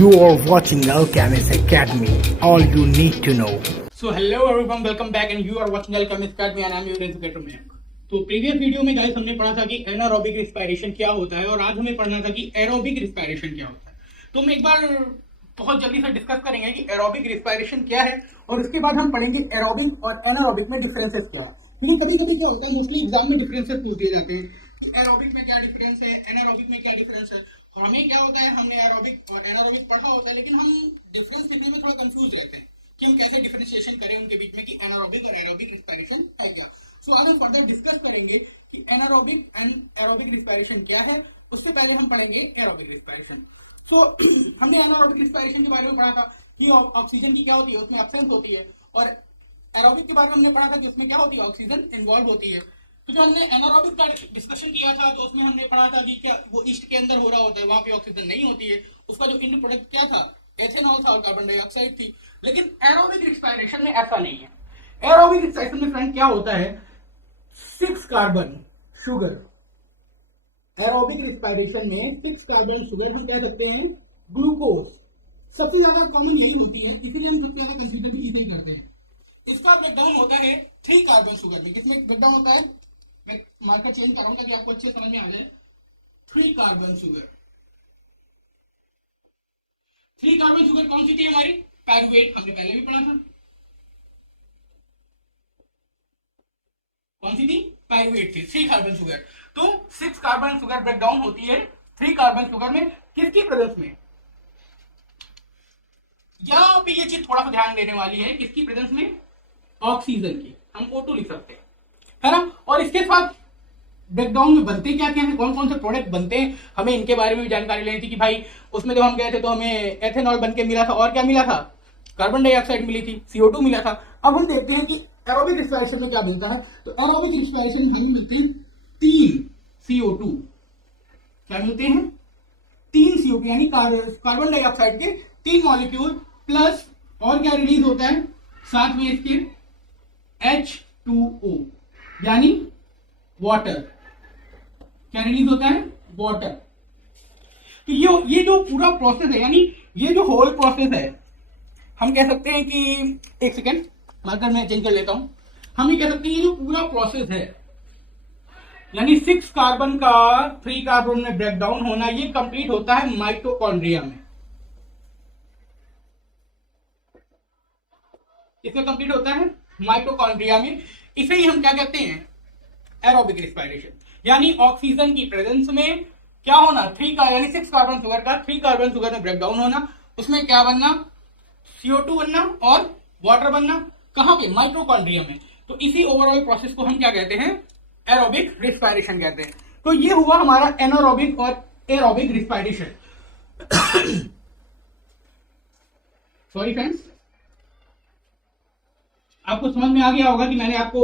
You are watching Alchemist Academy. All you need to know. So hello everyone, welcome back and you are watching Alchemist Academy and I am your educator Mayank. तो previous video में guys हमने पढ़ा था कि anaerobic respiration क्या होता है और आज हमें पढ़ना था कि एरोबिक रिस्पायरेशन क्या होता है। तो हम एक बार बहुत जल्दी से डिस्कस करेंगे कि एरोबिक रिस्पायरेशन क्या है और उसके बाद हम पढ़ेंगे एरोबिक और एनारोबिक में डिफरेंसेस क्या है। क्योंकि कभी कभी क्या होता है, मोस्टली एग्जाम में डिफरेंसेस पूछ दिए जाते हैं कि एरोबिक में क्या डिफरेंस है, एनारोबिक में क्या डिफरेंस है। और हमें क्या होता है, हमने एरोबिक और एनारोबिक पढ़ा होता है लेकिन हम डिफरेंस लिखने में थोड़ा कंफ्यूज रहते हैं कि हम कैसे डिफरेंशिएशन करें उनके बीच में कि एनारोबिक और एरोबिक रिस्पायरेशन है क्या। सो आज हम फर्दर डिस्कस करेंगे कि एनारोबिक एंड एरोबिक रिस्पायरेशन क्या है। उससे पहले हम पढ़ेंगे एरोबिक रिस्पायरेशन। सो हमने एनारोबिक रिस्पायरेशन के बारे में पढ़ा था कि ऑक्सीजन की क्या होती है, उसमें एब्सेंस होती है, और एरोबिक के बारे में हमने पढ़ा था कि उसमें क्या होती है, ऑक्सीजन इन्वॉल्व होती है। तो जो हमने एनारोबिक का डिस्कशन किया था तो उसमें हमने पढ़ा था कि क्या वो ईस्ट के अंदर हो रहा होता है, वहां पे ऑक्सीजन नहीं होती है, उसका जो इंड प्रोडक्ट क्या था, एथेनॉल था और कार्बन डाइऑक्साइड थी। लेकिन एरोबिक रिस्पायरेशन में ऐसा नहीं है। एरोबिक रिस्पायरेशन में फ्रेंड क्या होता है, 6 कार्बन शुगर। एरोबिक रिस्पायरेशन में 6 कार्बन शुगर हम कह सकते हैं ग्लूकोज। सबसे ज्यादा कॉमन यही होती है, इसीलिए हम सबसे ज्यादा कंसीडर भी इसे ही करते हैं। इसका ब्रेकडाउन होता है 3 कार्बन शुगर में। किसमें ब्रेकडाउन होता है, मैं मार्कर चेंज कर रहा हूं ताकि आपको अच्छे समझ में आ जाए। 3 कार्बन शुगर। 3 कार्बन शुगर कौन सी थी हमारी, पायरुवेट, हमने पहले भी पढ़ा था। कौन सी थी, पायरुवेट थी। 3 कार्बन शुगर। तो 6 कार्बन शुगर ब्रेकडाउन होती है 3 कार्बन शुगर में। किसकी प्रेजेंस में, यहां पे ये चीज थोड़ा सा ध्यान देने वाली है, किसकी प्रेजेंस में, ऑक्सीजन की। हम O2 लिख सकते हैं, है ना। और इसके साथ ब्रेकडाउन में बनते क्या क्या है, कौन कौन से प्रोडक्ट बनते हैं, हमें इनके बारे में भी जानकारी लेनी थी कि भाई उसमें जब हम गए थे तो हमें एथेनॉल बन के मिला था और क्या मिला था, कार्बन डाइऑक्साइड मिली थी, CO2 मिला था। अब हम देखते हैं कि एरोबिक रिस्पायरेशन में क्या मिलता है। तो एरोबिक रिस्पायरेशन में हमें मिलते हैं 3 CO2। क्या मिलते हैं, 3 CO2 यानी कार्बन डाइऑक्साइड के 3 मॉलिक्यूल प्लस और क्या रिलीज होता है साथ में इसके, H2O यानी वाटर। क्या रिलीज होता है, वाटर। तो ये जो पूरा प्रोसेस है, यानी ये जो होल प्रोसेस है, हम कह सकते हैं कि, एक सेकेंड मार्कर मैं चेंज कर लेता हूं। हम ये कह सकते हैं ये जो पूरा प्रोसेस है, यानी 6 कार्बन का 3 कार्बन में ब्रेकडाउन होना, ये कंप्लीट होता है माइटोकॉन्ड्रिया में। इसमें कंप्लीट होता है माइटोकॉन्ड्रिया में। इसे ही हम क्या कहते हैं, एरोबिक रिस्पायरेशन। यानी ऑक्सीजन की प्रेजेंस में क्या होना, 3 का यानी 6 कार्बन शुगर का 3 कार्बन शुगर में ब्रेकडाउन होना, उसमें क्या बनना, CO2 बनना और वाटर बनना। कहां पे, माइटोकॉन्ड्रिया में। तो इसी ओवरऑल प्रोसेस को हम क्या कहते हैं, एरोबिक रिस्पायरेशन कहते हैं। तो ये हुआ हमारा एनारोबिक और एरोबिक रिस्पायरेशन। सॉरी फ्रेंड्स, आपको समझ में आ गया होगा कि मैंने आपको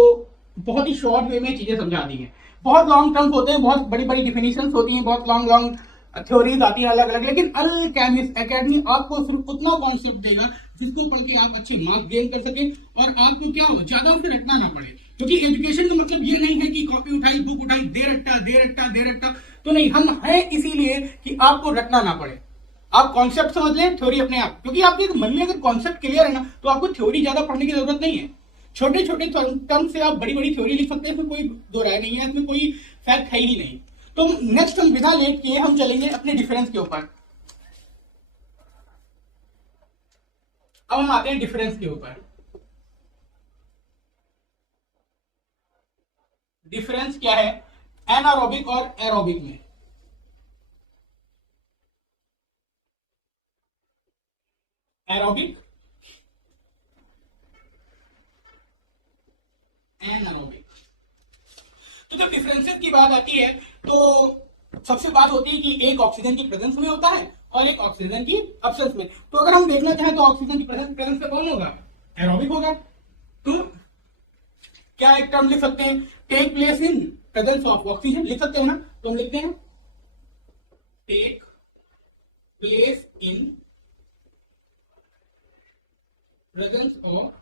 बहुत ही शॉर्ट वे में चीजें समझा दी हैं। बहुत लॉन्ग टर्म्स होते हैं, बहुत बड़ी बड़ी डिफिनेशंस होती हैं, बहुत लॉन्ग लॉन्ग थ्योरीज आती हैं अलग अलग, लेकिन अल्केमिस्ट एकेडमी आपको सिर्फ उतना कॉन्सेप्ट देगा जिसको पढ़ के आप अच्छे मार्क्स गेन कर सके और आपको क्या हो, ज्यादा उसे रटना ना पड़े। क्योंकि एजुकेशन का मतलब ये नहीं है कि कॉपी उठाई, बुक उठाई, दे रट्टा दे रट्टा दे रट्टा। तो नहीं, हम हैं इसीलिए कि आपको रटना ना पड़े, आप कॉन्सेप्ट समझ लें, थ्योरी अपने आप। क्योंकि आपके मन में अगर कॉन्सेप्ट क्लियर है ना, तो आपको थ्योरी ज्यादा पढ़ने की जरूरत नहीं है। छोटे छोटे टर्म से आप बड़ी बड़ी थ्योरी लिख सकते हैं, इसमें कोई दो राय नहीं है, इसमें कोई फैक्ट है ही नहीं। तो नेक्स्ट हम बिना लेट किए हम चलेंगे अपने डिफरेंस के ऊपर। अब हम आते हैं डिफरेंस के ऊपर। डिफरेंस क्या है एनारोबिक और एरोबिक में। Aerobic, anaerobic. तो जब डिफरेंसेस की बात आती है तो सबसे बात होती है कि एक ऑक्सीजन की प्रेजेंस में होता है और एक ऑक्सीजन की एब्सेंस में। तो अगर हम देखना चाहें तो ऑक्सीजन की प्रेजेंस में कौन होगा, एरोबिक होगा। तो क्या एक टर्म लिख सकते हैं, take place in presence of oxygen, लिख सकते हो ना। तो हम लिखते हैं take place in presence of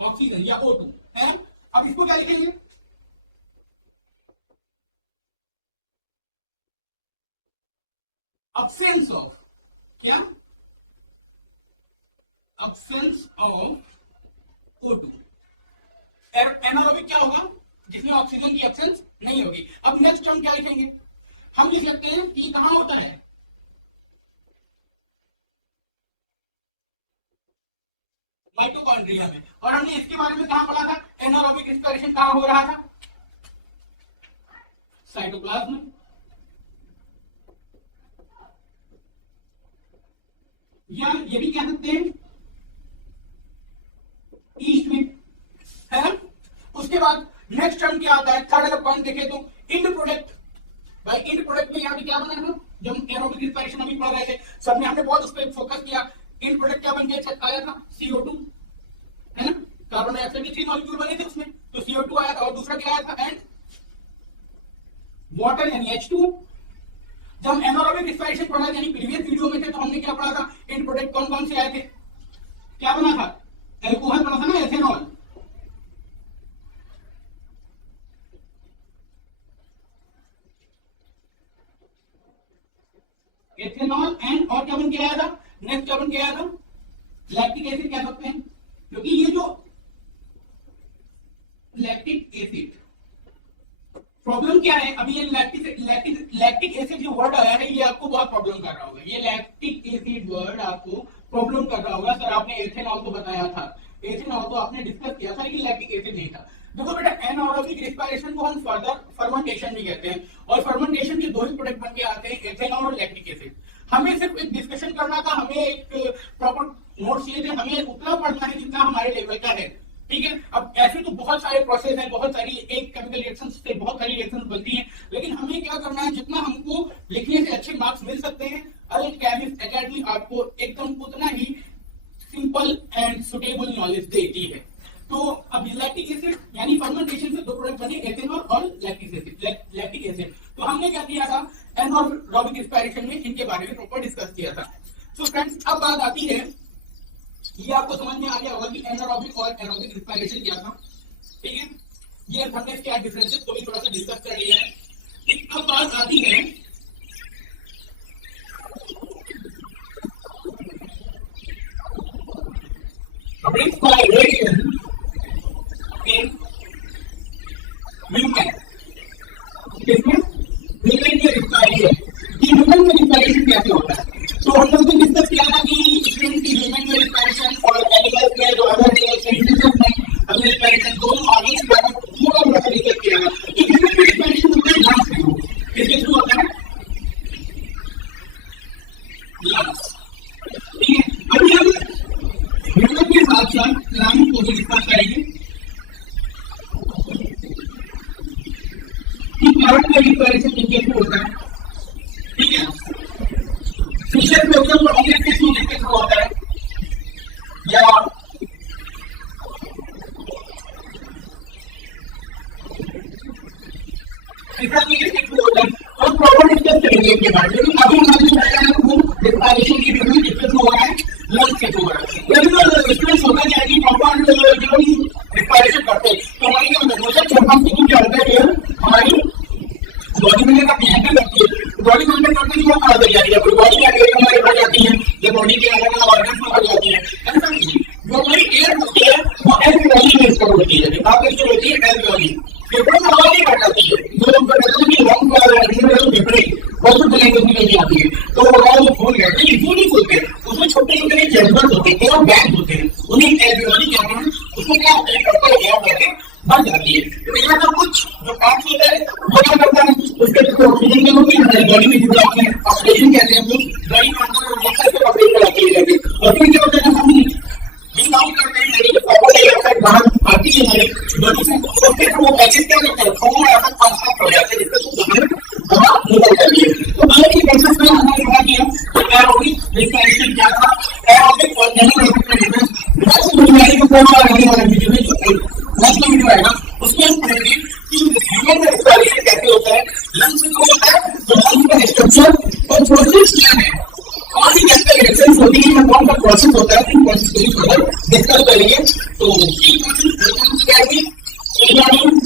oxygen या O2 है। अब इसको क्या लिखेंगे, absence ऑफ, क्या absence of O2। एनारोबिक क्या होगा? जिसमें ऑक्सीजन की एब्सेंस नहीं होगी। अब नेक्स्ट टर्म क्या लिखेंगे? हम लिख सकते हैं कि कहां होता है? माइटोकॉन्ड्रिया में। और हमने इसके बारे में कहां पढ़ा था? एनारोबिक रिस्पिरेशन कहां हो रहा था? साइटोप्लाज्म में। या ये भी कह सकते हैं ईस्ट में, है ना? उसके बाद नेक्स्ट टर्म क्या आता है? थर्ड अगर पॉइंट देखें तो इंड प्रोडक्ट। भाई इंड प्रोडक्ट में यहां पे क्या बना था? जब एरोबिक रिस्पिरेशन अभी पढ़ रहे थे सबने, हमने बहुत उस पर फोकस किया। इंड प्रोडक्ट क्या बन के आया था? CO2, है ना? कार्बन डाइऑक्साइड के 3 मॉलिक्यूल बने थे उसमें, तो CO2 आया था। और दूसरा क्या आया था? एंड वाटर यानी H2। जब हम एनारोबिक रिस्पिरेशन पढ़ा यानी प्रीवियस वीडियो में थे तो हमने क्या पढ़ा था? इंड प्रोडक्ट कौन कौन से आए थे? क्या बना था? एल्कोहल बना था ना, एथेनॉल। एथेनॉल एंड और क्या बन के आया था? नेक्स्ट क्या बन के आया था? लैक्टिक एसिड कह सकते हैं, क्योंकि ये जो लैक्टिक एसिड, प्रॉब्लम क्या है अभी? ये लैक्टिक एसिड जो वर्ड आया है ये आपको बहुत प्रॉब्लम कर रहा होगा। ये लैक्टिक एसिड वर्ड आपको प्रॉब्लम कर रहा होगा। सर आपने एथेनॉल तो बताया था, एथेनॉल तो आपने डिस्कस किया था, लेकिन लैक्टिक एसिड नहीं था। देखो बेटा, एनारोबिक रिस्पिरेशन को हम फर्दर फर्मेंटेशन भी कहते हैं, और फर्मेंटेशन के 2 ही प्रोडक्ट बन के आते हैं, एथेनॉल और लैक्टिक एसिड। हमें सिर्फ एक डिस्कशन करना था, हमें एक प्रॉपर नोट्स लिए थे, हमें उतना पढ़ना है जितना हमारे लेवल का है, ठीक है? अब ऐसे तो बहुत सारे प्रोसेस हैं, बहुत सारी एक केमिकल रिएक्शन से बहुत सारी रिएक्शन बनती हैं, लेकिन हमें क्या करना है, जितना हमको लिखने से अच्छे मार्क्स मिल सकते हैं, अरे केमिस्ट एकेडमी आपको एकदम उतना ही सिंपल एंड सुटेबल नॉलेज देती है। तो अब लैक्टिक एसिड यानी फर्मेंटेशन से 2 प्रोडक्ट बने, एथेनॉल और लैक्टिक एसिड। तो हमने क्या किया था? एनारोबिक रिस्पिरेशन में इनके बारे में प्रॉपर डिस्कस किया था। सो फ्रेंड्स, अब बात आती है, ये आपको समझ में आ गया होगा कि एनारोबिक और एरोबिक रिस्पिरेशन क्या था, ठीक है? ये हमने क्या डिफरेंसेस को भी थोड़ा सा डिस्कस कर लिया है। अब बात आती है respiration in human। किसमें? ह्यूमन में रिस्पिरेशन। कि ह्यूमन में रिस्पिरेशन कैसे होता है? तो हम लोग ने डिस्कस किया था कि ह्यूमन में रिस्पिरेशन और एनिमल्स में जो अदर स्पीशीज में हमने रिस्पिरेशन दोनों आगे से थोड़ा सा डिस्कस किया था कि ह्यूमन में रिस्पिरेशन होता है लंग्स में। किसके थ्रू होता है? लंग्स, ठीक है? अभी हम ह्यूमन के साथ साथ लंग्स को भी डिस्कस करेंगे कि कार्बन का रिस्पिरेशन किसके थ्रू होता है, ठीक है? फिशर में एकदम ऑर्गेनिक किसको किसके थ्रू होता है, या फिशर में किसके थ्रू होता है? और प्रॉपर डिस्कस करेंगे इसके बारे में। लेकिन अभी हमारे जो वो रिस्पिरेशन की ड्यूटी किसके थ्रू हो रहा है? लंग्स के थ्रू हो रहा है। लेकिन डिफरेंस होता क्या है कि प्रॉपर जो रिस्पिरेशन करते हैं तो हमारी क्या होता है? मोशन थर्मल से क्या होता है? हमारी बॉडी में मेंटेन करती है। बॉडी मेंटेन करते हैं, कहाँ बढ़ जाती है? बॉडी क्या एयर हमारी बढ़ जाती है, ये बॉडी के अलग अलग ऑर्गन्स में बढ़ जाती है। ऐसा नहीं, जो हमारी एयर होती है वो एल्वियोली में स्टोर होती है। कहाँ पे स्टोर होती है? एल्वियोली। फेफड़ों में हवा नहीं बढ़ जाती है, जो लोग कहते हैं कि लंग फेफड़े बहुत लैंग्वेज में नहीं आती है, तो वो फूल कहते हैं। फूल नहीं फूलते, उसमें छोटे छोटे चैम्बर्स होते हैं, वो बैंड होते हैं, उन्हें एल्वियोली कहते हैं। उसमें क्या होता है? कपड़ा एयर करके बढ़ जाती है। तो यहाँ का कुछ जो पार्ट होता है वो क्या करता है? उसके थ्रू ऑक्सीजन की होती है बॉडी में, जिसे आपने ऑक्सीजन कहते हैं, वो बॉडी के अंदर मसल से पकड़ कर आती है। और फिर क्या होता है? हम डिस्काउंट करते हैं यानी कि कार्बन डाइऑक्साइड बाहर आती है हमारी बॉडी से, और फिर वो पैकेज क्या करता है? फॉर्म ऐसा कॉन्सेप्ट हो जाता है जिससे बाहर हवा निकल जाती है। तो अलग ही प्रोसेस में हमने पढ़ा किया एरोबिक रिस्पिरेशन क्या था, एरोबिक और एनारोबिक का डिफरेंस। नेक्स्ट वीडियो को पूरा रहने वाला वीडियो में नेक्स्ट वीडियो आएगा, उसमें हम पढ़ेंगे कि ह्यूमन में रिस्पिरेशन कैसे होता है, लंग्स में होता है, तो लंग्स का स्ट्रक्चर और प्रोसेस क्या है, कौन सी केमिकल रिएक्शंस होती है, कौन सा प्रोसेस होता है, इन प्रोसेस को भी फर्दर डिस्कस करेंगे।